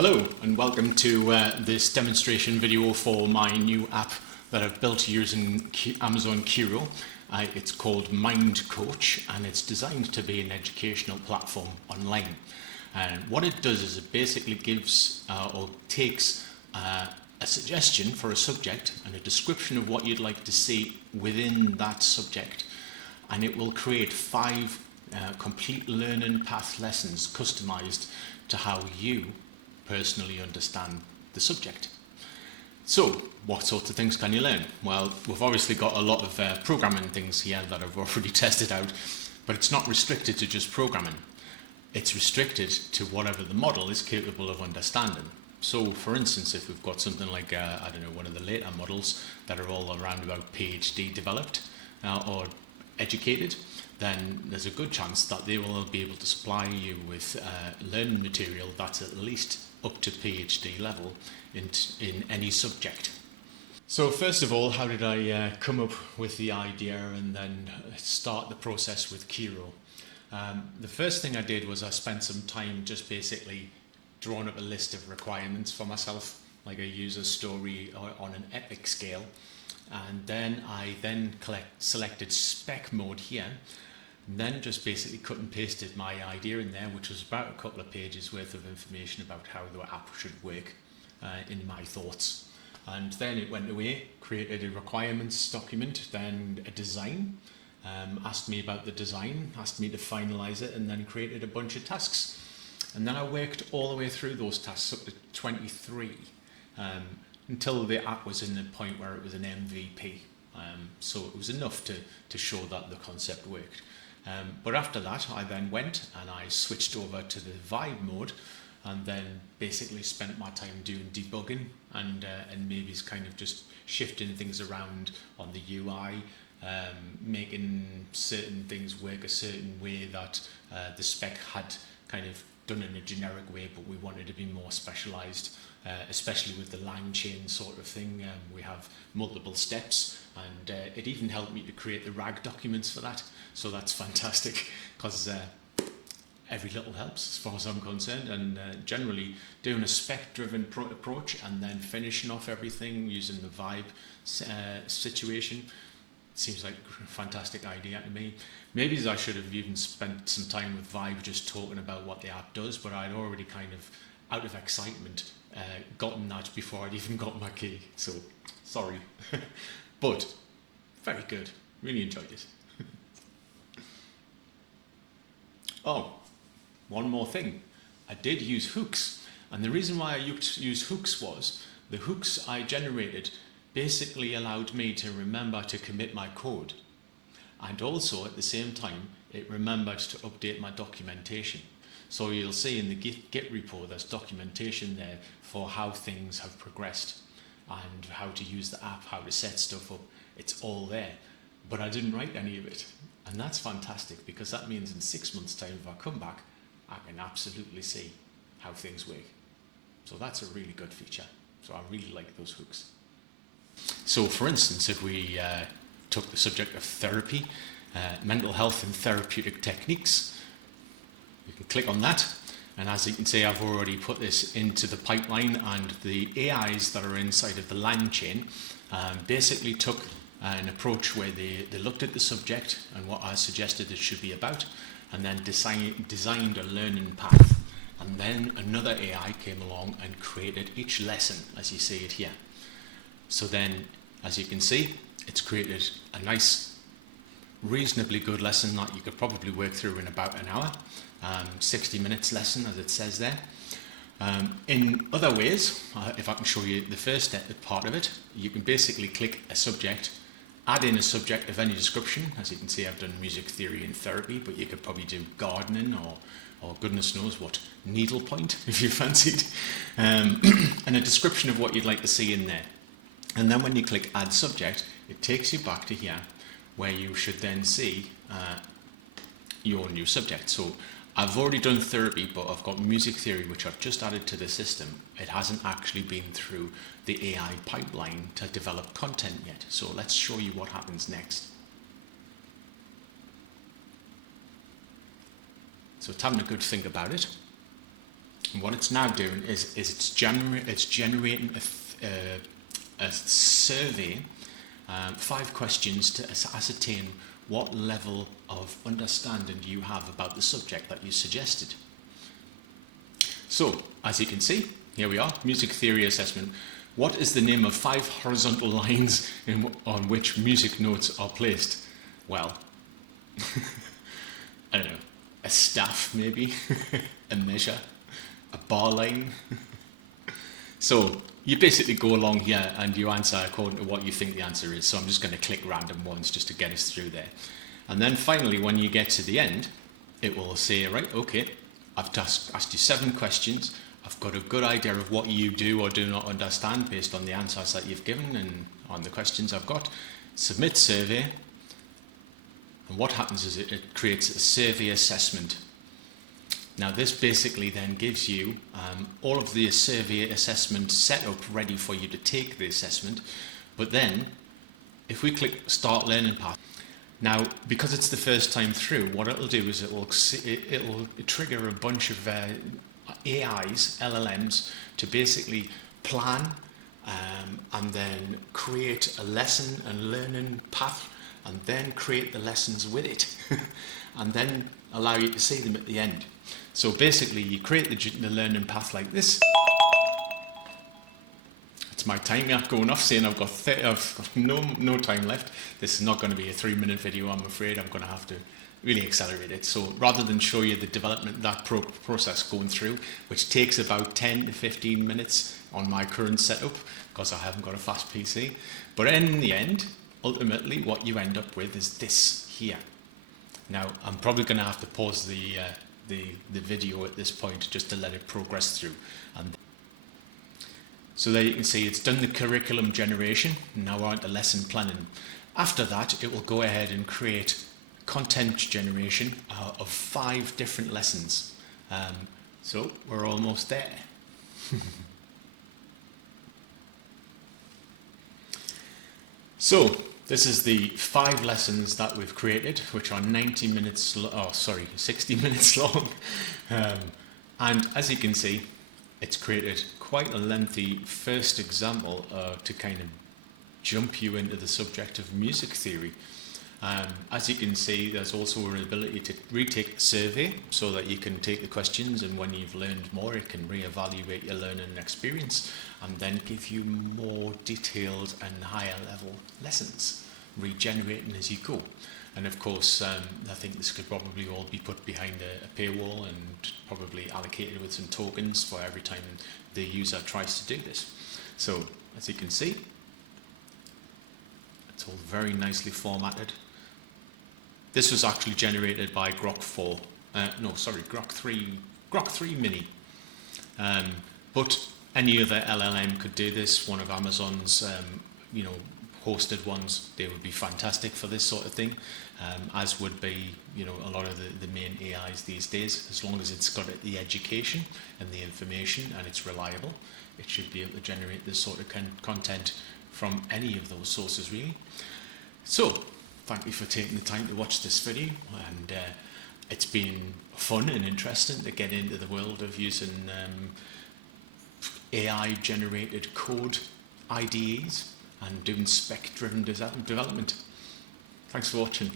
Hello and welcome to this demonstration video for my new app that I've built using Amazon Kiro. It's called MindCoach and it's designed to be an educational platform online. And what it does is it basically gives or takes a suggestion for a subject and a description of what you'd like to see within that subject, and it will create 5 complete learning path lessons customized to how you personally understand the subject. So, what sorts of things can you learn? Well, we've obviously got a lot of programming things here that I've already tested out, but it's not restricted to just programming. It's restricted to whatever the model is capable of understanding. So, for instance, if we've got something like, one of the later models that are all around about PhD developed or educated, then there's a good chance that they will be able to supply you with learning material that's at least up to PhD level in any subject. So first of all, how did I come up with the idea and then start the process with Kiro? The first thing I did was I spent some time just basically drawing up a list of requirements for myself, like a user story on an epic scale. And then I selected spec mode here, and then just basically cut and pasted my idea in there, which was about a couple of pages worth of information about how the app should work in my thoughts. And then it went away, created a requirements document, then a design, asked me about the design, asked me to finalize it, and then created a bunch of tasks. And then I worked all the way through those tasks up to 23 until the app was in the point where it was an MVP. So it was enough to show that the concept worked. But after that, I then went and I switched over to the vibe mode and then basically spent my time doing debugging and maybe kind of just shifting things around on the UI, making certain things work a certain way that the spec had kind of done in a generic way, but we wanted to be more specialized, especially with the line chain sort of thing. We have multiple steps, and it even helped me to create the RAG documents for that. So that's fantastic, because every little helps as far as I'm concerned, and generally doing a spec-driven approach and then finishing off everything using the vibe situation seems like a fantastic idea to me. Maybe I should have even spent some time with Vibe just talking about what the app does, but I'd already kind of, out of excitement, gotten that before I'd even got my key. So, sorry. But, very good. Really enjoyed it. Oh, one more thing. I did use hooks. And the reason why I used hooks was, the hooks I generated basically allowed me to remember to commit my code. And also at the same time, it remembered to update my documentation. So you'll see in the Git repo, there's documentation there for how things have progressed and how to use the app, how to set stuff up. It's all there, but I didn't write any of it. And that's fantastic, because that means in 6 months' time, if I come back, I can absolutely see how things work. So that's a really good feature. So I really like those hooks. So for instance, if we took the subject of therapy, mental health and therapeutic techniques, you can click on that, and as you can see, I've already put this into the pipeline, and the AIs that are inside of the line chain basically took an approach where they looked at the subject and what I suggested it should be about, and then designed a learning path. And then another AI came along and created each lesson as you see it here. So then, as you can see, it's created a nice, reasonably good lesson that you could probably work through in about an hour, 60 minutes lesson as it says there. In other ways, if I can show you the first part of it, you can basically click a subject, add in a subject of any description. As you can see, I've done music theory and therapy, but you could probably do gardening or goodness knows what, needlepoint if you fancied, and a description of what you'd like to see in there. And then when you click add subject, it takes you back to here where you should then see your new subject. So I've already done therapy, but I've got music theory, which I've just added to the system. It hasn't actually been through the AI pipeline to develop content yet. So let's show you what happens next. So it's having a good think about it. And what it's now doing is it's generating a survey, 5 questions to ascertain what level of understanding you have about the subject that you suggested. So, as you can see, here we are, music theory assessment. What is the name of 5 horizontal lines on which music notes are placed? Well, I don't know, a staff maybe, a measure, a bar line. So you basically go along here and you answer according to what you think the answer is. So I'm just going to click random ones just to get us through there. And then finally, when you get to the end, it will say, right, okay, I've just asked you 7 questions. I've got a good idea of what you do or do not understand based on the answers that you've given and on the questions I've got. Submit survey. And what happens is it creates a survey assessment. Now this basically then gives you all of the survey assessment setup ready for you to take the assessment. But then, if we click Start Learning Path, now because it's the first time through, what it'll do is it'll trigger a bunch of AIs, LLMs, to basically plan and then create a lesson and learning path, and then create the lessons with it, and then allow you to see them at the end. So basically, you create the learning path like this. It's my timer going off saying I've got no time left. This is not going to be a 3-minute video, I'm afraid. I'm going to have to really accelerate it. So rather than show you the development, that process going through, which takes about 10 to 15 minutes on my current setup, because I haven't got a fast PC. But in the end, ultimately, what you end up with is this here. Now, I'm probably going to have to pause the video at this point just to let it progress through. And so there you can see it's done the curriculum generation. Now we're on to lesson planning. After that, it will go ahead and create content generation of 5 different lessons. So we're almost there. So this is the 5 lessons that we've created, which are 60 minutes long. And as you can see, it's created quite a lengthy first example to kind of jump you into the subject of music theory. As you can see, there's also an ability to retake the survey so that you can take the questions, and when you've learned more, it can reevaluate your learning experience and then give you more detailed and higher level lessons, regenerating as you go. And of course, I think this could probably all be put behind a paywall and probably allocated with some tokens for every time the user tries to do this. So as you can see, it's all very nicely formatted. This was actually generated by Grok 3 Mini. But any other LLM could do this. One of Amazon's, hosted ones, they would be fantastic for this sort of thing, as would be, a lot of the main AIs these days. As long as it's got the education and the information and it's reliable, it should be able to generate this sort of content from any of those sources, really. So, thank you for taking the time to watch this video, and it's been fun and interesting to get into the world of using AI-generated code IDEs and doing spec-driven development. Thanks for watching.